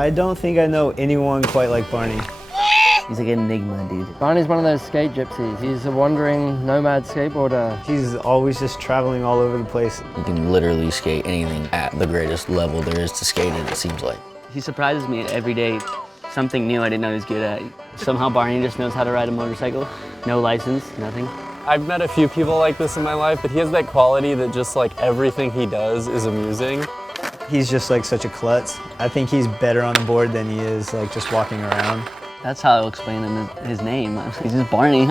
I don't think I know anyone quite like Barney. He's like an enigma, dude. Barney's one of those skate gypsies. He's a wandering nomad skateboarder. He's always just traveling all over the place. You can literally skate anything at the greatest level there is to skate it seems like. He surprises me every day. Something new I didn't know he was good at. Somehow Barney just knows how to ride a motorcycle. No license, nothing. I've met a few people like this in my life, but he has that quality that just like everything he does is amusing. He's just like such a klutz. I think he's better on the board than he is like just walking around. That's how I'll explain him his name. He's just Barney.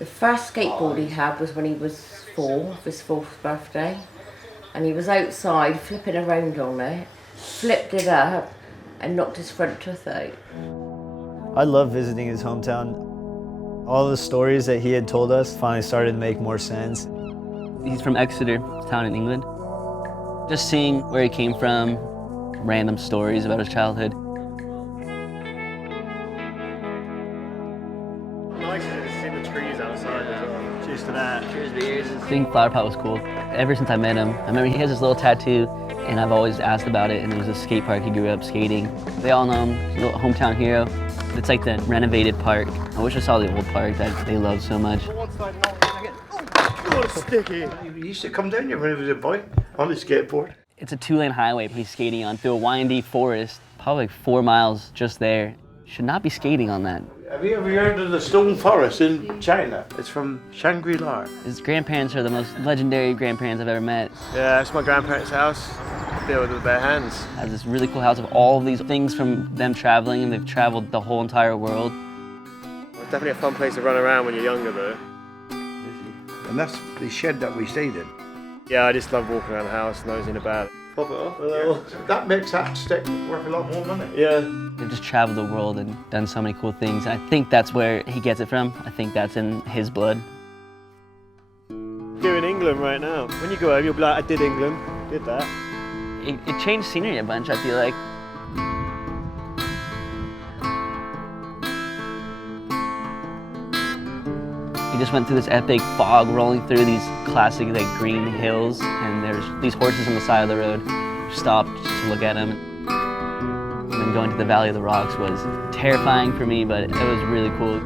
The first skateboard he had was when he was 4, his 4th birthday. And he was outside flipping around on it, flipped it up and knocked his front tooth out. I love visiting his hometown. All the stories that he had told us finally started to make more sense. He's from Exeter, town in England. Just seeing where he came from, random stories about his childhood. Nice to see the trees outside as well. Cheers to that. Cheers, beers. Seeing Flower Pot was cool. Ever since I met him, I remember he has this little tattoo, and I've always asked about it, and it was a skate park he grew up skating. They all know him, he's a little hometown hero. It's like the renovated park. I wish I saw the old park that they love so much. Oh, sticky. He used to come down here when he was a boy on his skateboard. It's a 2-lane highway he's skating on through a windy forest, probably like 4 miles just there. Should not be skating on that. Have you ever heard of the Stone Forest in China? It's from Shangri-La. His grandparents are the most legendary grandparents I've ever met. Yeah, it's my grandparents' house. I built it with bare hands. Has this really cool house of all of these things from them traveling, and they've traveled the whole entire world. It's definitely a fun place to run around when you're younger though. And that's the shed that we stayed in. Yeah, I just love walking around the house, nosing about. Pop it off a little. Yeah. That makes that stick worth a lot more money. Yeah. They've just traveled the world and done so many cool things. And I think that's where he gets it from. I think that's in his blood. You're in England right now. When you go home, you'll be like, I did England, did that. It changed scenery a bunch, I feel like. He just went through this epic fog rolling through these classic like green hills, and there's these horses on the side of the road. Stopped just to look at them. And then going to the Valley of the Rocks was terrifying for me, but it was really cool.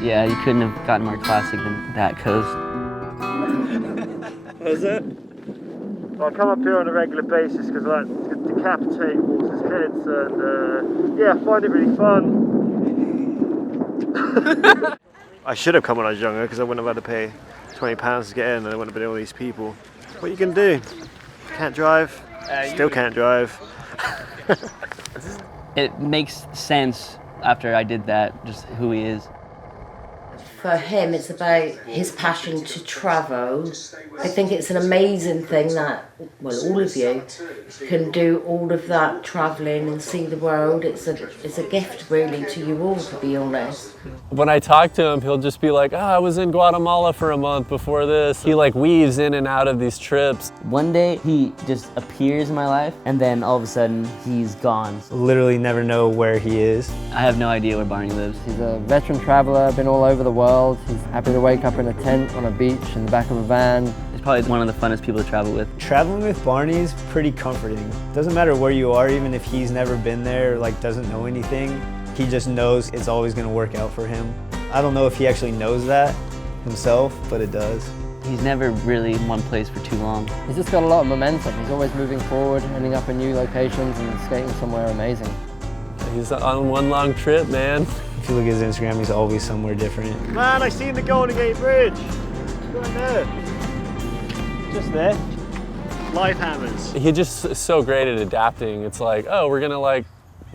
Yeah, you couldn't have gotten more classic than that coast. What's that? Well, I come up here on a regular basis because I like to decapitate horses' heads, and yeah, I find it really fun. I should have come when I was younger because I wouldn't have had to pay £20 to get in, and there wouldn't have been all these people. What you can do? Can't drive. Still can't drive. It makes sense after I did that, just who he is. For him, it's about his passion to travel. I think it's an amazing thing that, well, all of you can do all of that travelling and see the world. It's a gift, really, to you all, to be honest. When I talk to him, he'll just be like, I was in Guatemala for a month before this. He like weaves in and out of these trips. One day he just appears in my life, and then all of a sudden he's gone. Literally never know where he is. I have no idea where Barney lives. He's a veteran traveler, been all over the world. He's happy to wake up in a tent on a beach in the back of a van. He's probably one of the funnest people to travel with. Traveling with Barney is pretty comforting. Doesn't matter where you are, even if he's never been there or like doesn't know anything, he just knows it's always gonna work out for him. I don't know if he actually knows that himself, but it does. He's never really in one place for too long. He's just got a lot of momentum. He's always moving forward, ending up in new locations and skating somewhere amazing. He's on one long trip, man. If you look at his Instagram, he's always somewhere different. Man, I seen the Golden Gate Bridge. Right there. Just there. Life hammers. He's just so great at adapting. It's like, oh, we're gonna like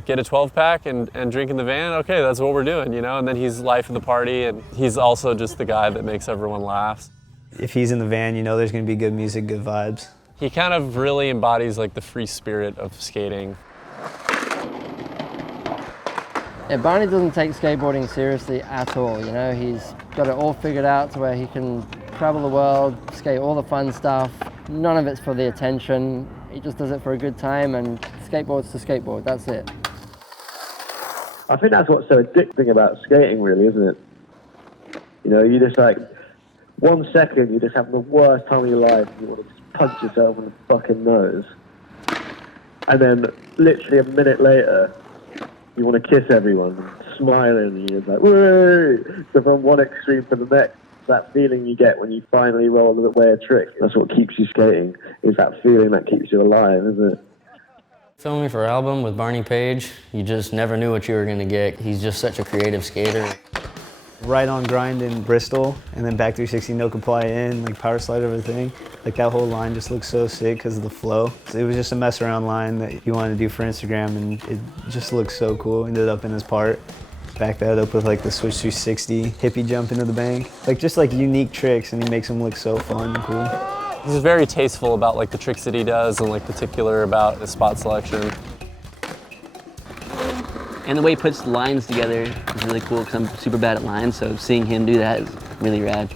get a 12-pack and drink in the van. Okay, that's what we're doing, you know? And then he's life of the party, and he's also just the guy that makes everyone laugh. If he's in the van, you know there's gonna be good music, good vibes. He kind of really embodies like the free spirit of skating. Yeah, Barney doesn't take skateboarding seriously at all, you know. He's got it all figured out to where he can travel the world, skate all the fun stuff. None of it's for the attention. He just does it for a good time, and skateboard's to skateboard, that's it. I think that's what's so addicting about skating, really, isn't it? You know, you just like, 1 second you just have the worst time of your life and you want to just punch yourself in the fucking nose. And then literally a minute later, you want to kiss everyone, smiling, and you're like, whoo! So from one extreme to the next, that feeling you get when you finally roll away a trick, that's what keeps you skating, is that feeling that keeps you alive, isn't it? Filming for album with Barney Page, you just never knew what you were gonna get. He's just such a creative skater. Right on grind in Bristol, and then back 360 no comply in, like power slide over the thing. Like that whole line just looks so sick because of the flow. So it was just a mess around line that you wanted to do for Instagram, and it just looks so cool. Ended up in his part. Back that up with like the switch 360, hippie jump into the bank. Like just like unique tricks, and he makes them look so fun and cool. He's very tasteful about like the tricks that he does and like particular about his spot selection. And the way he puts lines together is really cool because I'm super bad at lines, so seeing him do that is really rad.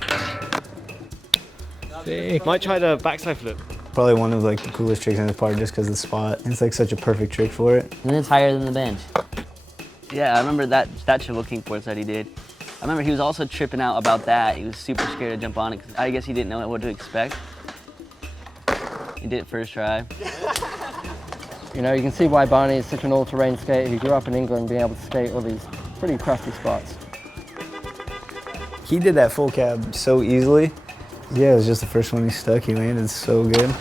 Might try the backside flip. Probably one of like the coolest tricks in his part just because of the spot. It's like such a perfect trick for it. And it's higher than the bench. Yeah, I remember that triple king force that he did. I remember he was also tripping out about that. He was super scared to jump on it because I guess he didn't know what to expect. He did it first try. You know, you can see why Barney is such an all-terrain skater who grew up in England being able to skate all these pretty crusty spots. He did that full cab so easily. Yeah, it was just the first one he stuck. He landed so good.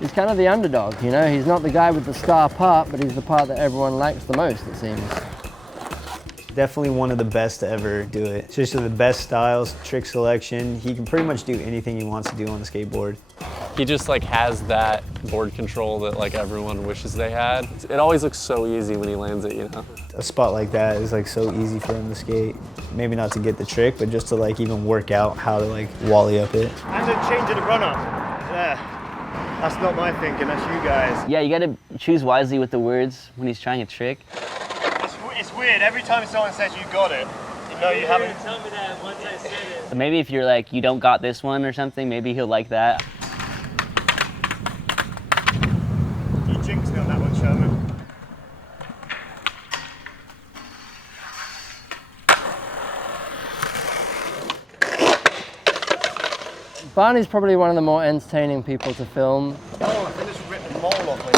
He's kind of the underdog, you know? He's not the guy with the star part, but he's the part that everyone likes the most, it seems. Definitely one of the best to ever do it. It's just the best styles, trick selection. He can pretty much do anything he wants to do on the skateboard. He just like has that board control that like everyone wishes they had. It always looks so easy when he lands it, you know? A spot like that is like so easy for him to skate. Maybe not to get the trick, but just to like even work out how to like wally up it. And the change of the run up. Yeah. That's not my thinking, that's you guys. Yeah, you gotta choose wisely with the words when he's trying a trick. It's weird, every time someone says you got it, you know you haven't. Tell me that once I said it. Maybe if you're like, you don't got this one or something, maybe he'll like that. You jinxed me on that one, Sherman. Barney's probably one of the more entertaining people to film. Oh, I think it's ripped the mole off me.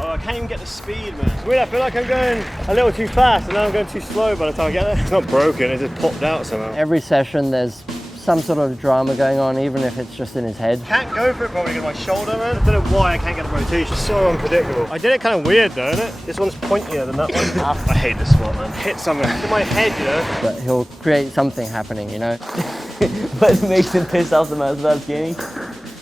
Oh, I can't even get the speed, man. It's weird, I feel like I'm going a little too fast and now I'm going too slow by the time I get there. It's not broken, it just popped out somehow. Every session there's some sort of drama going on, even if it's just in his head. Can't go for it probably because my shoulder, man. I don't know why I can't get the rotation. It's so unpredictable. I did it kind of weird though, isn't it? This one's pointier than that one. I hate this spot, man. Hit something in my head, you know? But he'll create something happening, you know? What makes him piss off the most about skating?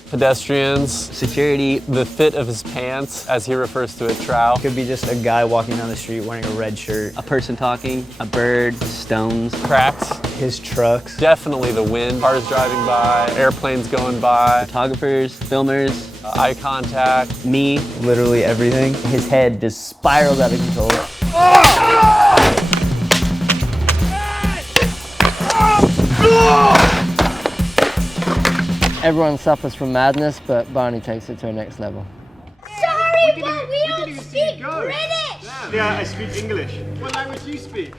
Pedestrians, Security. the fit of his pants, as he refers to it, trow. Could be just a guy walking down the street wearing a red shirt. A person talking, a bird, stones. Cracks. His trucks. Definitely the wind. Cars driving by, airplanes going by, Photographers, filmers, eye contact. me. Literally everything. His head just spirals out of control. Everyone suffers from madness, but Barney takes it to a next level. Sorry, but we don't speak British! Yeah, I speak English. What language do you speak?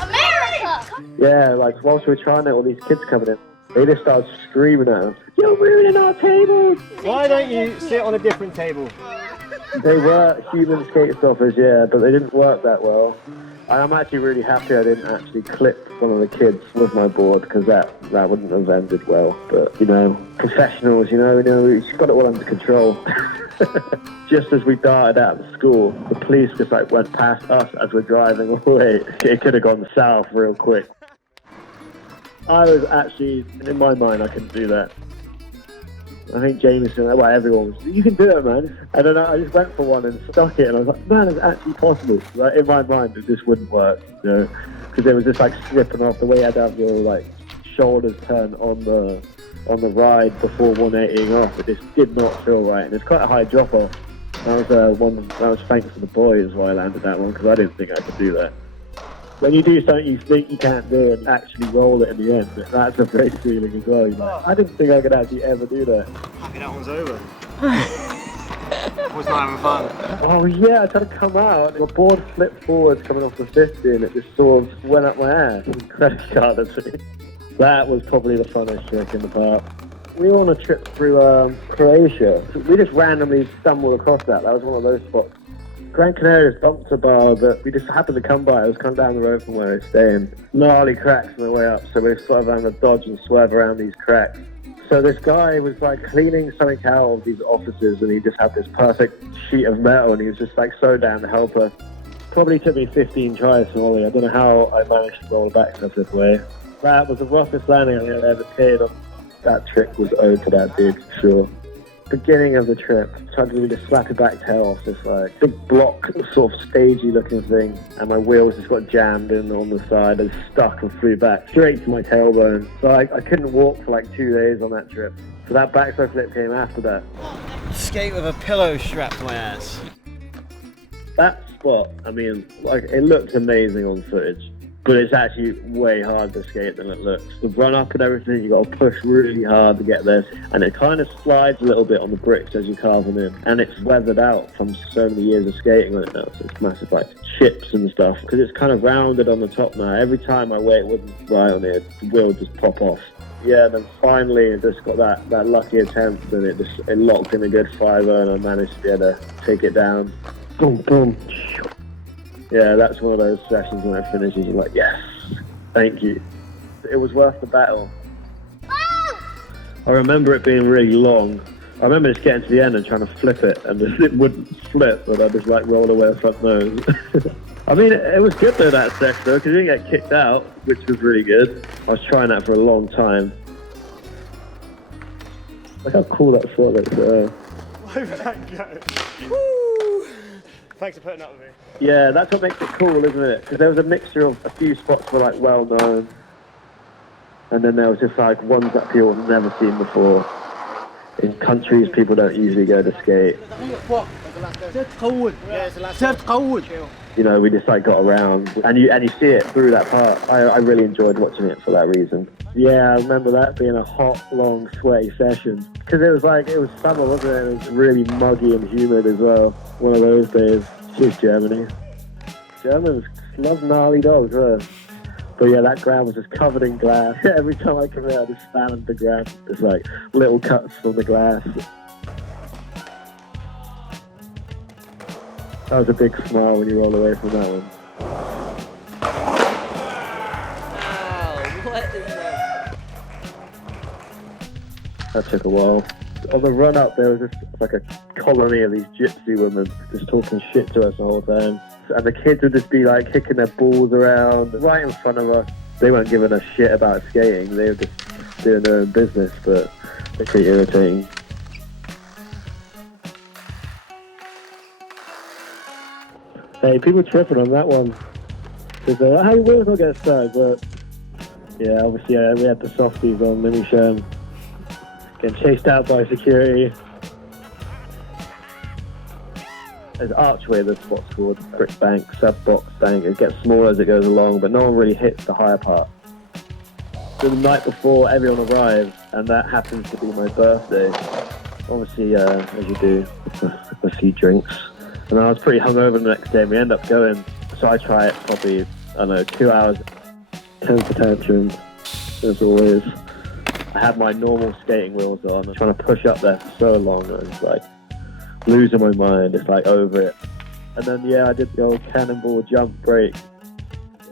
America! Yeah, like whilst we were trying it, all these kids coming in, they just started screaming at us, "You're ruining our tables!" Why don't you sit on a different table? They were human skate stoppers, yeah, but they didn't work that well. I'm actually really happy I didn't actually clip one of the kids with my board because that wouldn't have ended well. But, you know, professionals, you know, we've got it all under control. Just as we darted out of the school, the police just like went past us as we're driving away. It could have gone south real quick. I was actually, in my mind, I couldn't do that. I think Jameson, well, everyone was, you can do it, man. And then I just went for one and stuck it, and I was like, man, it's actually possible. Like, in my mind, it just wouldn't work, you know, because it was just like slipping off the way you had to have your like shoulders turn on the ride before 180ing off. It just did not feel right, and it's quite a high drop off. That was thanks to the boys why I landed that one because I didn't think I could do that. When you do something you think you can't do and actually roll it in the end, that's a great feeling as well. You're like, I didn't think I could actually ever do that. Happy that one's over. Was not having fun. Oh yeah, I tried to come out. My board flipped forwards coming off the 50 and it just sort of went up my ass. Credit card, that's it. That was probably the funnest trick in the park. We were on a trip through Croatia. We just randomly stumbled across that. That was one of those spots. Gran Canaria's dumpster bar that we just happened to come by. It was kind of down the road from where we're staying. Gnarly cracks on the way up, so we sort of having to dodge and swerve around these cracks. So this guy was like cleaning something out of these offices, and he just had this perfect sheet of metal, and he was just like so down to help us. Probably took me 15 tries to ollie. I don't know how I managed to roll a backflip this way. That was the roughest landing I ever did. That trick was owed to that dude, for sure. Beginning of the trip, tried to really just slap a back tail off this like big block, sort of stagey looking thing, and my wheels just got jammed in on the side and stuck and flew back straight to my tailbone. So I couldn't walk for like 2 days on that trip. So that backside flip came after that. Skate with a pillow strapped to my ass. That spot, I mean, like it looked amazing on footage, but it's actually way harder to skate than it looks. The run up and everything, you got to push really hard to get there, and it kind of slides a little bit on the bricks as you carve them in, and it's weathered out from so many years of skating on it now, so it's massive like chips and stuff, because it's kind of rounded on the top now. Every time my weight wasn't right on it, the wheel would just pop off. Yeah, and then finally it just got that lucky attempt, and it locked in a good 5-0, and I managed to be able to take it down. Boom, boom. Yeah, that's one of those sessions when it finishes, you're like, yes, thank you. It was worth the battle. I remember it being really long. I remember just getting to the end and trying to flip it, and it wouldn't flip, and I just like rolled away front nose. I mean, it was good though, that section though, because you didn't get kicked out, which was really good. I was trying that for a long time. Look how cool that shot looks there. Why would that go? Woo! Thanks for putting up with me. Yeah, that's what makes it cool, isn't it? Because there was a mixture of a few spots were like well known, and then there was just like ones that people have never seen before. In countries people don't usually go to skate. You know, we just like got around, and you see it through that part. I really enjoyed watching it for that reason. Yeah, I remember that being a hot, long, sweaty session. Because it was summer, wasn't it? It was really muggy and humid as well. One of those days. Cheers, Germany. Germans love gnarly dogs, huh? But yeah, that ground was just covered in glass. Every time I come out, I just slammed the ground. Just like little cuts from the glass. That was a big smile when you roll away from that one. What is that? That took a while. On the run up, there was just like a colony of these gypsy women just talking shit to us the whole time. And the kids would just be like kicking their balls around right in front of us. They weren't giving a shit about skating. They were just doing their own business, but it's pretty irritating. Hey, people tripping on that one. Because they're like, how your wheels not get stuck? But yeah, obviously we had the softies on, let me show them. Getting chased out by security. There's archway, the spot's called. Brick bank, sub-box bank. It gets smaller as it goes along, but no one really hits the higher part. So the night before, everyone arrives, and that happens to be my birthday. Obviously, as you do, a few drinks. And I was pretty hungover the next day, and we end up going. So I try it probably, I don't know, 2 hours. Temper tantrum, as always. I had my normal skating wheels on. I was trying to push up there for so long, and I was like losing my mind, just like over it. And then yeah, I did the old cannonball jump break.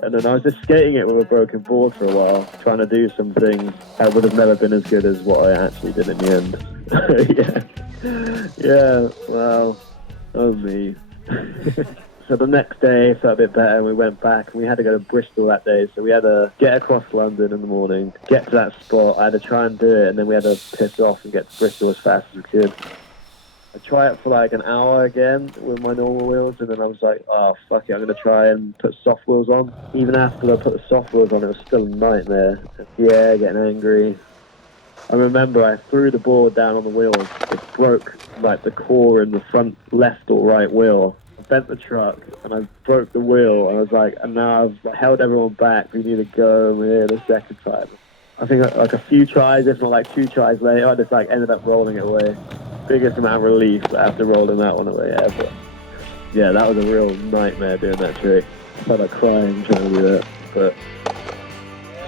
And then I was just skating it with a broken board for a while, trying to do some things that would have never been as good as what I actually did in the end. Yeah, well, that was me. So the next day, it felt a bit better, and we went back, and we had to go to Bristol that day, so we had to get across London in the morning, get to that spot. I had to try and do it, and then we had to piss off and get to Bristol as fast as we could. I tried it for like an hour again with my normal wheels, and then I was like, oh, fuck it, I'm going to try and put soft wheels on. Even after I put the soft wheels on, it was still a nightmare. Yeah, getting angry. I remember I threw the board down on the wheels. It broke like the core in the front left or right wheel. I bent the truck, and I broke the wheel, and I was like, and now I've held everyone back. We need to go, and we're here the second time. I think like a few tries, if not like 2 tries later, I just like ended up rolling it away. Biggest amount of relief after rolling that one away ever. Yeah, that was a real nightmare doing that trick. I felt like crying trying to do that, but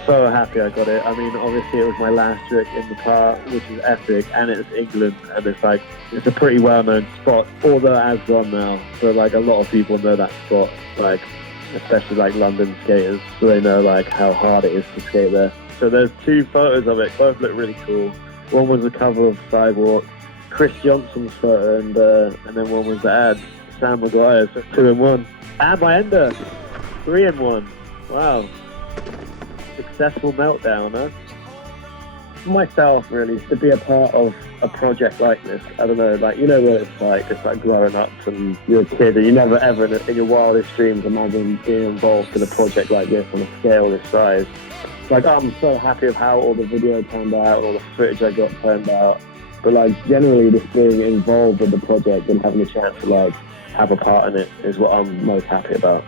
so happy happy I got it. I mean, obviously it was my last trick in the park, which is epic, and it's England, and it's a pretty well-known spot, although it has gone now. So like a lot of people know that spot, like especially like London skaters, so they know like how hard it is to skate there. So there's 2 photos of it, both look really cool. One was the cover of Sidewalk, Chris Johnson's photo, and then one was the ad, Sam Maguire's, 2 in 1. And my ender, 3 in 1. Wow. Successful meltdown, huh? For myself, really, to be a part of a project like this, I don't know, like, you know what it's like growing up and you're a kid and you never ever in your wildest dreams imagine being involved in a project like this on a scale this size. Like, I'm so happy with how all the video turned out and all the footage I got turned out, but like generally just being involved with the project and having a chance to like have a part in it is what I'm most happy about.